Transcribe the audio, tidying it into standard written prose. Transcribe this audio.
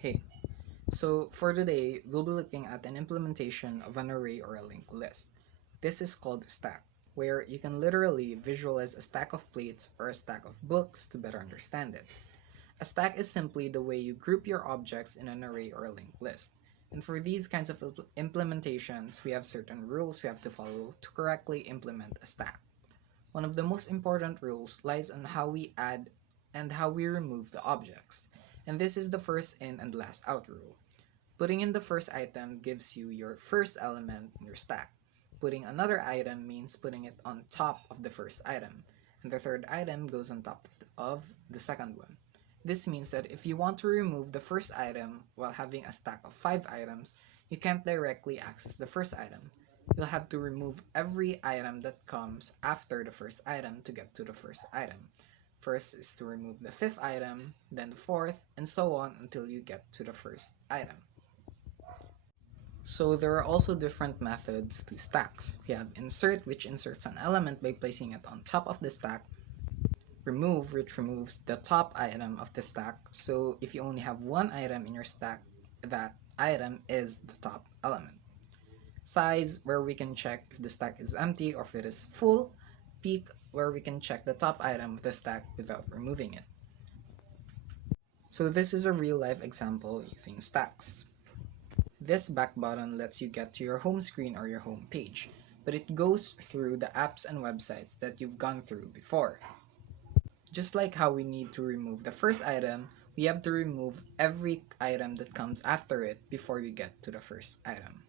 Hey, so for today, we'll be looking at an implementation of an array or a linked list. This is called a stack, where you can literally visualize a stack of plates or a stack of books to better understand it. A stack is simply the way you group your objects in an array or a linked list. And for these kinds of implementations, we have certain rules we have to follow to correctly implement a stack. One of the most important rules lies on how we add and how we remove the objects. And this is the first in and last out rule. Putting in the first item gives you your first element in your stack. Putting another item means putting it on top of the first item, and the third item goes on top of the second one. This means that if you want to remove the first item while having a stack of 5 items, you can't directly access the first item. You'll have to remove every item that comes after the first item to get to the first item. First is to remove the fifth item, then the fourth, and so on until you get to the first item. So there are also different methods to stacks. We have insert, which inserts an element by placing it on top of the stack. Remove, which removes the top item of the stack. So if you only have one item in your stack, that item is the top element. Size, where we can check if the stack is empty or if it is full. Peek, where we can check the top item of the stack without removing it. So this is a real life example using stacks. This back button lets you get to your home screen or your home page, but it goes through the apps and websites that you've gone through before. Just like how we need to remove the first item, we have to remove every item that comes after it before you get to the first item.